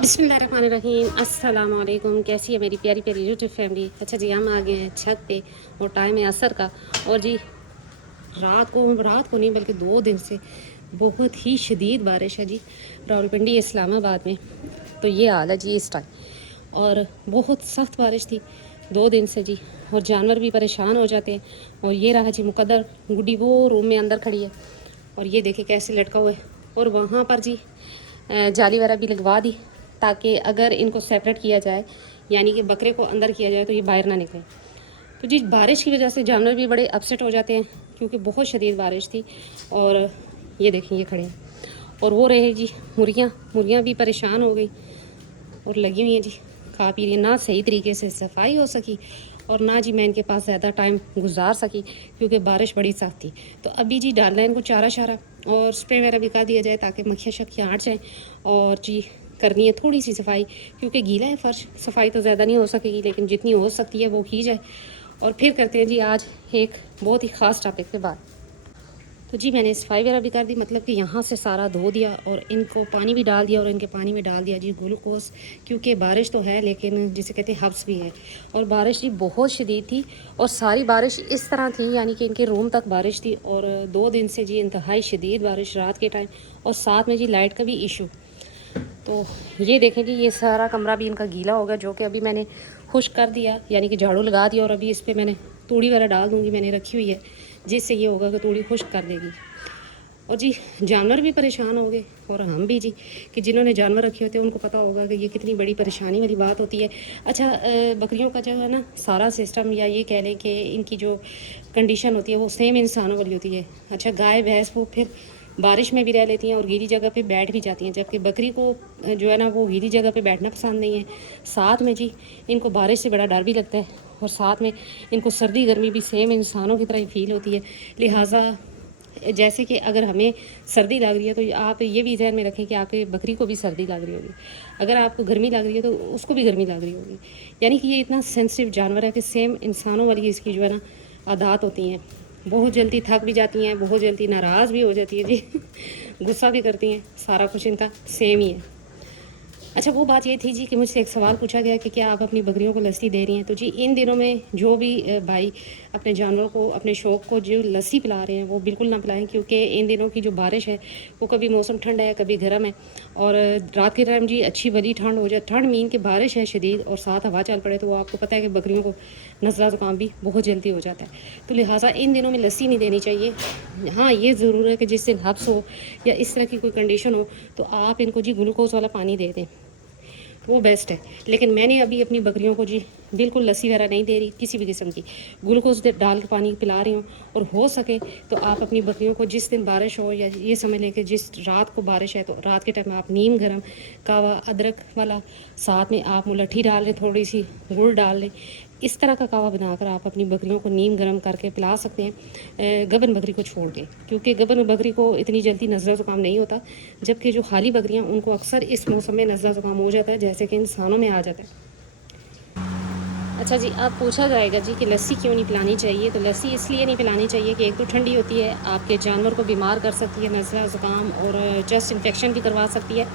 बिस्मिल्लाहिर्रहमानिर्रहीम। अस्सलाम वालेकुम। कैसी है मेरी प्यारी प्यारी यूट्यूब फैमिली। अच्छा जी, हम आ गए हैं छत पे और टाइम है असर का। और जी रात को नहीं बल्कि 2 दिन से बहुत ही शदीद बारिश है जी रावलपिंडी इस्लामाबाद में। तो ये हाल है जी इस टाइम। और बहुत सख्त बारिश थी 2 दिन से जी। और जानवर भी परेशान हो जाते हैं। और ये रहा जी मुकद्दर गुड्डी वो रूम में अंदर खड़ी है। और ये देखे कैसे लटका हुआ है। और वहाँ पर जी जाली वगैरह भी लगवा दी ताकि अगर इनको सेपरेट किया जाए, यानी कि बकरे को अंदर किया जाए, तो ये बाहर ना निकले। तो जी बारिश की वजह से जानवर भी बड़े अपसेट हो जाते हैं क्योंकि बहुत शदीद बारिश थी। और ये देखें ये खड़े हैं। और वो रहे जी मुर्गियाँ भी परेशान हो गई और लगी हुई हैं जी खा पी रही हैं। ना सही तरीके से सफाई हो सकी और ना जी मैं इनके पास ज़्यादा टाइम गुजार सकी क्योंकि बारिश बड़ी सख्त थी। तो अभी जी डालना है इनको चारा शारा और स्प्रे वगैरह भी कर दिया जाए ताकि मक्खियाँ शक्खियाँ हट जाएँ। और जी करनी है थोड़ी सी सफाई क्योंकि गीला है फ़र्श। सफाई तो ज़्यादा नहीं हो सकेगी लेकिन जितनी हो सकती है वो की जाए। और फिर करते हैं जी आज एक बहुत ही ख़ास टॉपिक पे बात। तो जी मैंने सफाई वगैरह भी कर दी, मतलब कि यहाँ से सारा धो दिया और इनको पानी भी डाल दिया और इनके पानी में डाल दिया जी ग्लूकोज, क्योंकि बारिश तो है लेकिन जिसे कहते हैं हब्स भी है। और बारिश जी बहुत शदीद थी और सारी बारिश इस तरह थी यानी कि इनके रूम तक बारिश थी। और 2 दिन से जी इंतहाई शदीद बारिश रात के टाइम और साथ में जी लाइट का भी इशू। तो ये देखें कि ये सारा कमरा भी इनका गीला होगा जो कि अभी मैंने खुश्क कर दिया, यानी कि झाड़ू लगा दिया। और अभी इस पर मैंने तूड़ी वगैरह डाल दूँगी, मैंने रखी हुई है, जिससे ये होगा कि तूड़ी खुश्क कर देगी। और जी जानवर भी परेशान हो गए और हम भी जी, कि जिन्होंने जानवर रखे होते हैं उनको पता होगा कि ये कितनी बड़ी परेशानी वाली बात होती है। अच्छा बकरियों का जो है ना सारा सिस्टम, या ये कह लें कि इनकी जो कंडीशन होती है वो सेम इंसानों वाली होती है। अच्छा गाय भैंस वो फिर बारिश में भी रह लेती हैं और गीली जगह पे बैठ भी जाती हैं, जबकि बकरी को जो है ना वो गीली जगह पे बैठना पसंद नहीं है। साथ में जी इनको बारिश से बड़ा डर भी लगता है और साथ में इनको सर्दी गर्मी भी सेम इंसानों की तरह ही फील होती है। लिहाजा जैसे कि अगर हमें सर्दी लग रही है तो आप ये भी ध्यान में रखें कि आपके बकरी को भी सर्दी लग रही होगी। अगर आपको गर्मी लग रही है तो उसको भी गर्मी लग रही होगी। यानी कि ये इतना सेंसिटिव जानवर है कि सेम इंसानों वाली इसकी जो है ना आदत होती हैं। बहुत जल्दी थक भी जाती हैं, बहुत जल्दी नाराज़ भी हो जाती है जी गुस्सा भी करती हैं। सारा कुछ इनका सेम ही है। अच्छा वो बात ये थी जी कि मुझसे एक सवाल पूछा गया कि क्या आप अपनी बकरियों को लस्सी दे रही हैं। तो जी इन दिनों में जो भी भाई अपने जानवरों को अपने शौक़ को जो लस्सी पिला रहे हैं वो बिल्कुल ना पिलाएं, क्योंकि इन दिनों की जो बारिश है वो कभी मौसम ठंड है कभी गर्म है। और रात के टाइम जी अच्छी भली ठंड हो जाए, ठंड मीन के बारिश है शदीद और साथ हवा चल पड़े, तो वो आपको पता है कि बकरियों को नज़ला ज़ुकाम भी बहुत जल्दी हो जाता है। तो लिहाजा इन दिनों में लस्सी नहीं देनी चाहिए। हाँ ये ज़रूर है कि जिस दिन हब्स हो या इस तरह की कोई कंडीशन हो तो आप इनको जी ग्लूकोज वाला पानी दे दें, वो बेस्ट है। लेकिन मैंने अभी अपनी बकरियों को जी बिल्कुल लस्सी वगैरह नहीं दे रही किसी भी किस्म की, ग्लूकोज डाल के पानी पिला रही हूँ। और हो सके तो आप अपनी बकरियों को जिस दिन बारिश हो या ये समझ लें कि जिस रात को बारिश है तो रात के टाइम आप नीम गर्म कावा अदरक वाला, साथ में आप मुलट्ठी डाल लें, थोड़ी सी गुड़ डाल लें, इस तरह का कावा बनाकर आप अपनी बकरियों को नीम गर्म करके पिला सकते हैं गबन बकरी को छोड़ के, क्योंकि गबन बकरी को इतनी जल्दी नज़ला ज़ुकाम नहीं होता, जबकि जो खाली बकरियां उनको अक्सर इस मौसम में नज़ला ज़ुकाम हो जाता है जैसे कि इंसानों में आ जाता है। अच्छा जी अब पूछा जाएगा जी कि लस्सी क्यों नहीं पिलानी चाहिए। तो लस्सी इसलिए नहीं पिलानी चाहिए कि एक तो ठंडी होती है, आपके जानवर को बीमार कर सकती है, नज़ला ज़ुकाम और चेस्ट इन्फेक्शन भी करवा सकती है।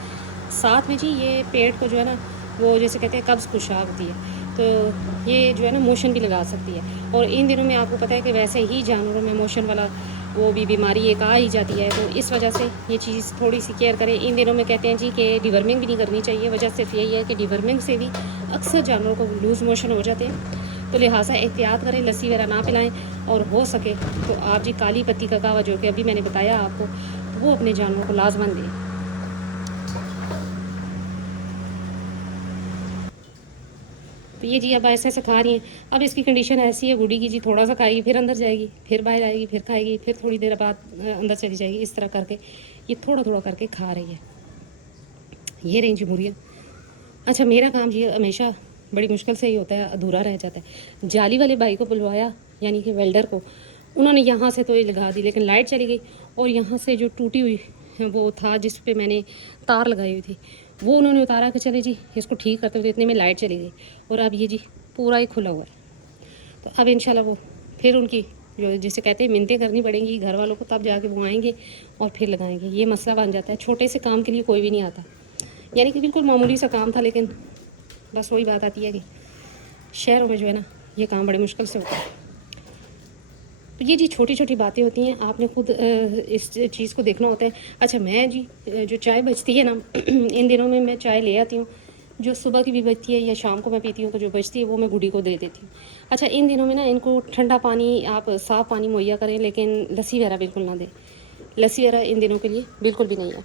साथ में जी ये पेट को जो है ना वो जैसे कहते हैं कब्ज़ खुशहाल होती है, तो ये जो है ना मोशन भी लगा सकती है। और इन दिनों में आपको पता है कि वैसे ही जानवरों में मोशन वाला वो भी बीमारी एक आ ही जाती है, तो इस वजह से ये चीज़ थोड़ी सी केयर करें। इन दिनों में कहते हैं जी कि डिवर्मिंग भी नहीं करनी चाहिए, वजह सिर्फ यही है कि डिवर्मिंग से भी अक्सर जानवरों को लूज़ मोशन हो जाते हैं। तो लिहाजा एहतियात करें, लस्सी वगैरह ना पिलाएं। और हो सके तो आप जी काली पत्ती का कावा जो कि अभी मैंने बताया आपको, तो वो अपने जानवरों को लाजमन दें। तो ये जी अब ऐसे ऐसे खा रही हैं। अब इसकी कंडीशन ऐसी है गुड़ी की जी, थोड़ा सा खाएगी फिर अंदर जाएगी, फिर बाहर आएगी, फिर खाएगी, फिर थोड़ी देर बाद अंदर चली जाएगी। इस तरह करके ये थोड़ा थोड़ा करके खा रही है। ये रही जी मुर्गियाँ। अच्छा मेरा काम ये हमेशा बड़ी मुश्किल से ही होता है, अधूरा रह जाता है। जाली वाले भाई को बुलवाया, यानी कि वेल्डर को, उन्होंने यहाँ से तो ये लगा दी लेकिन लाइट चली गई। और यहाँ से जो टूटी हुई वो था जिस पे मैंने तार लगाई हुई थी वो उन्होंने उतारा कि चले जी इसको ठीक करते हुए, इतने में लाइट चली गई। और अब ये जी पूरा ही खुला हुआ है। तो अब इंशाल्लाह वो फिर उनकी जो जिसे कहते हैं मिन्नतें करनी पड़ेंगी घर वालों को, तब जाके वो आएंगे और फिर लगाएंगे। ये मसला बन जाता है, छोटे से काम के लिए कोई भी नहीं आता। यानी कि बिल्कुल मामूली सा काम था, लेकिन बस वही बात आती है कि शहरों में जो है ना ये काम बड़े मुश्किल से होता है। तो ये जी छोटी छोटी बातें होती हैं, आपने खुद इस चीज़ को देखना होता है। अच्छा मैं जी जो चाय बचती है ना इन दिनों में मैं चाय ले आती हूँ, जो सुबह की भी बचती है या शाम को मैं पीती हूँ, तो जो बचती है वो मैं गुडी को दे देती हूँ। अच्छा इन दिनों में ना इनको ठंडा पानी आप साफ़ पानी मुहैया करें, लेकिन लस्सी वगैरह बिल्कुल ना दें। लस्सी वगैरह इन दिनों के लिए बिल्कुल भी नहीं है।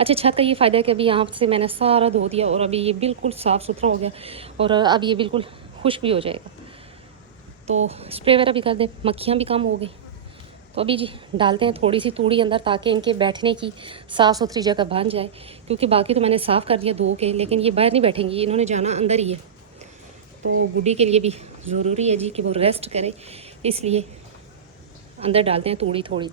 अच्छा छत का ये फ़ायदा है कि अभी यहाँ से मैंने सारा धो दिया और अभी ये बिल्कुल साफ़ सुथरा हो गया और अब ये बिल्कुल खुश्क भी हो जाएगा। तो स्प्रे वगैरह भी कर दें, मक्खियाँ भी कम हो गई। तो अभी जी डालते हैं थोड़ी सी तूड़ी अंदर, ताकि इनके बैठने की साफ़ सुथरी जगह बन जाए, क्योंकि बाकी तो मैंने साफ़ कर दिया धो के, लेकिन ये बाहर नहीं बैठेंगी, इन्होंने जाना अंदर ही है। तो गुड्डी के लिए भी ज़रूरी है जी कि वो रेस्ट करे, इसलिए अंदर डालते हैं तूड़ी थोड़ी।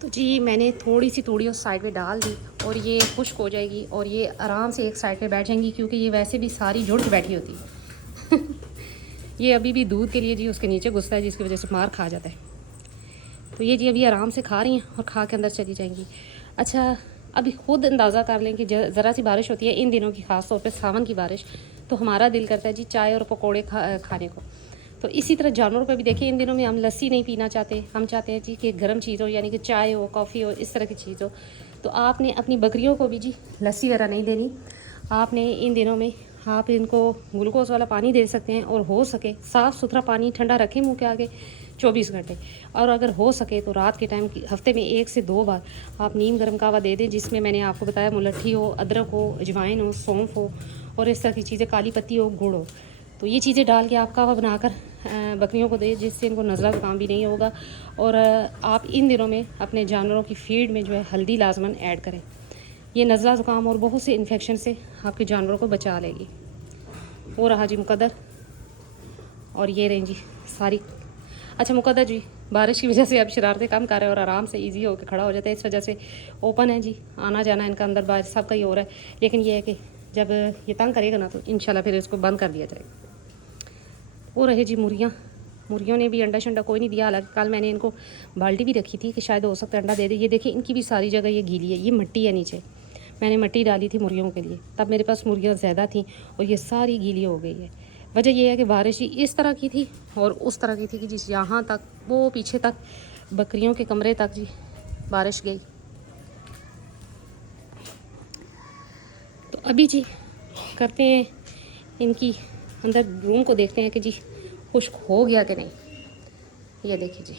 तो जी मैंने थोड़ी सी तूड़ी उस साइड पे डाल दी और ये खुश्क हो जाएगी और ये आराम से एक साइड पे बैठ जाएंगी, क्योंकि ये वैसे भी सारी जुड़ के बैठी होती है ये अभी भी दूध के लिए जी उसके नीचे घुसता है, जिसकी वजह से मार खा जाता है। तो ये जी अभी आराम से खा रही हैं और खा के अंदर चली जाएंगी। अच्छा अभी खुद अंदाज़ा कर लें कि ज़रा सी बारिश होती है इन दिनों की, ख़ास तौर पे सावन की बारिश, तो हमारा दिल करता है जी चाय और पकौड़े खाने को। तो इसी तरह जानवरों पर भी देखिए, इन दिनों में हम लस्सी नहीं पीना चाहते, हम चाहते हैं जी कि गर्म चीज़ हो, यानी कि चाय हो, कॉफ़ी हो, इस तरह की चीज़ हो। तो आपने अपनी बकरियों को भी जी लस्सी वगैरह नहीं देनी। आपने इन दिनों में आप इनको ग्लूकोज वाला पानी दे सकते हैं, और हो सके साफ़ सुथरा पानी ठंडा रखें मुँह के आगे 24 घंटे। और अगर हो सके तो रात के टाइम हफ्ते में 1 से 2 बार आप नीम गर्म कावा दे दें, जिसमें मैंने आपको बताया मुलट्ठी हो, अदरक हो, अजवाइन हो, सौंफ हो और इस तरह की चीज़ें, काली पत्ती हो, गुड़ हो। तो ये चीज़ें डाल के आप कावा बनाकर बकरियों को दें, जिससे इनको नज़ला ज़ुकाम भी नहीं होगा। और आप इन दिनों में अपने जानवरों की फीड में जो है हल्दी लाजमन ऐड करें। ये नज़ला ज़ुकाम और बहुत से इन्फेक्शन से आपके जानवरों को बचा लेगी। वो रहा जी मुकद्दर, और ये रही जी सारी। अच्छा मुकद्दर जी बारिश की वजह से अब शरारतें कम कर रहे हैं और आराम से इजी होकर खड़ा हो जाता है, इस वजह से ओपन है जी, आना जाना इनका अंदर बाहर सबका ही हो रहा है। लेकिन ये है कि जब ये तंग करेगा ना तो इंशाल्लाह फिर इसको बंद कर दिया जाएगा। वो रहे जी मुर्गियाँ, मुर्गियों ने भी अंडा शंडा कोई नहीं दिया। हालांकि कल मैंने इनको बाल्टी भी रखी थी कि शायद हो सकता है अंडा दे दे। ये देखिए इनकी भी सारी जगह ये गीली है, ये मिट्टी है नीचे, मैंने मिट्टी डाली थी मुर्गियों के लिए, तब मेरे पास मुर्गियाँ ज़्यादा थी और ये सारी गीली हो गई है। वजह यह है कि बारिश ही इस तरह की थी और उस तरह की थी कि जिस यहाँ तक वो पीछे तक बकरियों के कमरे तक जी बारिश गई। तो अभी जी करते हैं इनकी अंदर रूम को, देखते हैं कि जी खुश्क हो गया कि नहीं। ये देखिए जी,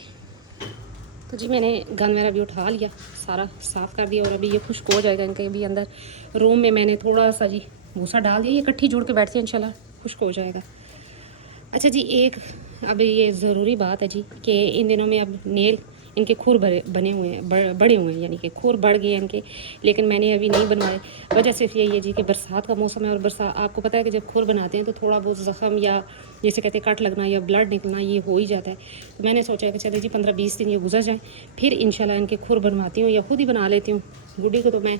तो जी मैंने गन वगैरह भी उठा लिया, सारा साफ़ कर दिया और अभी ये खुश्क हो जाएगा। इनके भी अंदर रूम में मैंने थोड़ा सा जी भूसा डाल दिया, ये इकट्ठी जोड़ के बैठते हैं, इंशाल्लाह खुश्क हो जाएगा। अच्छा जी एक अब ये ज़रूरी बात है जी कि इन दिनों में अब नेल इनके खुर बने हुए हैं, बड़े हुए हैं, यानी कि खुर बढ़ गए हैं इनके, लेकिन मैंने अभी नहीं बनवाए। वजह सिर्फ यही है जी कि बरसात का मौसम है और बरसात आपको पता है कि जब खुर बनाते हैं तो थोड़ा बहुत ज़ख़म या जैसे कहते हैं कट लगना या ब्लड निकलना ये हो ही जाता है। तो मैंने सोचा कि चलो जी 15-20 दिन ये गुजर जाए, फिर इंशाल्लाह इनके खुर बनवाती हूँ या खुद ही बना लेती हूँ। गुड्डी को तो मैं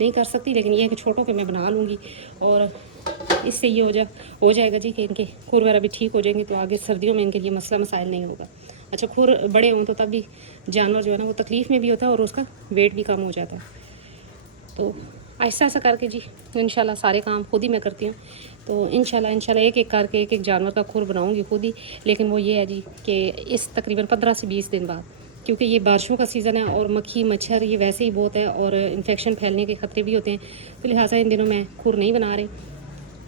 नहीं कर सकती, लेकिन ये है कि छोटों के मैं बना लूँगी और इससे ये हो जाएगा जी कि इनके खुर वगैरह भी ठीक हो जाएंगे, तो आगे सर्दियों में इनके लिए मसला मसाइल नहीं होगा। अच्छा खुर बड़े हों तो तब भी जानवर जो है ना वो तकलीफ़ में भी होता है और उसका वेट भी कम हो जाता है। तो ऐसा ऐसा करके जी तो इंशाल्लाह सारे काम खुद ही मैं करती हूँ। तो इंशाल्लाह एक एक करके एक एक जानवर का खुर बनाऊँगी खुद ही। लेकिन वो ये है जी कि इस तकरीबन 15 से 20 दिन बाद, क्योंकि ये बारिशों का सीज़न है और मक्खी मच्छर ये वैसे ही बहुत है और इन्फेक्शन फैलने के ख़तरे भी होते हैं। तो लिहाजा इन दिनों मैं खुर नहीं बना रही,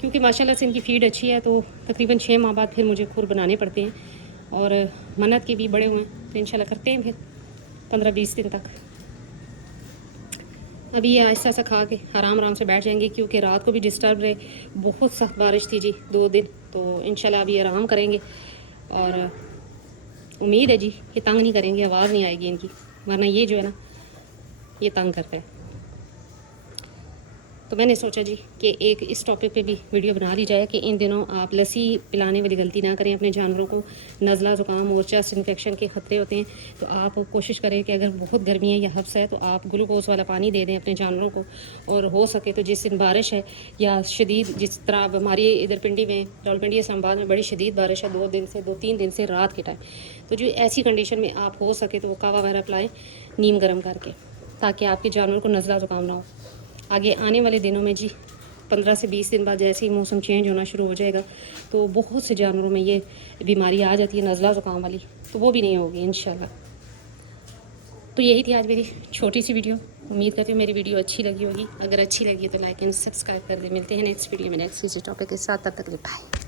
क्योंकि माशाल्लाह से इनकी फ़ीड अच्छी है। तो तकरीबन 6 माह बाद फिर मुझे खुर बनाने पड़ते हैं और मन्नत के भी बड़े हुए हैं, तो इंशाल्लाह करते हैं फिर 15-20 दिन तक। अभी ये आहिस्ता सा खा के आराम से बैठ जाएंगे, क्योंकि रात को भी डिस्टर्ब रहे, बहुत सख्त बारिश थी जी 2 दिन। तो इंशाल्लाह अभी आराम करेंगे और उम्मीद है जी कि तंग नहीं करेंगे, आवाज़ नहीं आएगी इनकी, वरना ये जो है ना ये तंग करता है। तो मैंने सोचा जी कि एक इस टॉपिक पे भी वीडियो बना ली जाए कि इन दिनों आप लस्सी पिलाने वाली गलती ना करें अपने जानवरों को। नज़ला ज़ुकाम और चेस्ट इन्फेक्शन के ख़तरे होते हैं, तो आप कोशिश करें कि अगर बहुत गर्मी है या हब्स है तो आप ग्लूकोज वाला पानी दे दें अपने जानवरों को। और हो सके तो जिस दिन बारिश है या शदीद, जिस तरह अब हमारी इधर पिंडी में रावलपिंडी इस्लामाबाद में बड़ी शदीद बारिश है 2-3 दिन से रात के टाइम, तो जो ऐसी कंडीशन में आप हो सके तो वो कावा वगैरह पिलाएँ नीम गर्म करके। ताकि आपके जानवर को नज़ला ज़ुकाम ना हो। आगे आने वाले दिनों में जी 15 से 20 दिन बाद जैसे ही मौसम चेंज होना शुरू हो जाएगा तो बहुत से जानवरों में ये बीमारी आ जाती है नज़ला ज़ुकाम वाली, तो वो भी नहीं होगी इंशाल्लाह। तो यही थी आज मेरी छोटी सी वीडियो। उम्मीद करती हूँ मेरी वीडियो अच्छी लगी होगी। अगर अच्छी लगी तो लाइक एंड सब्सक्राइब कर दें। मिलते हैं नेक्स्ट वीडियो में नेक्स्ट किसी टॉपिक के साथ। तब तक के लिए बाय।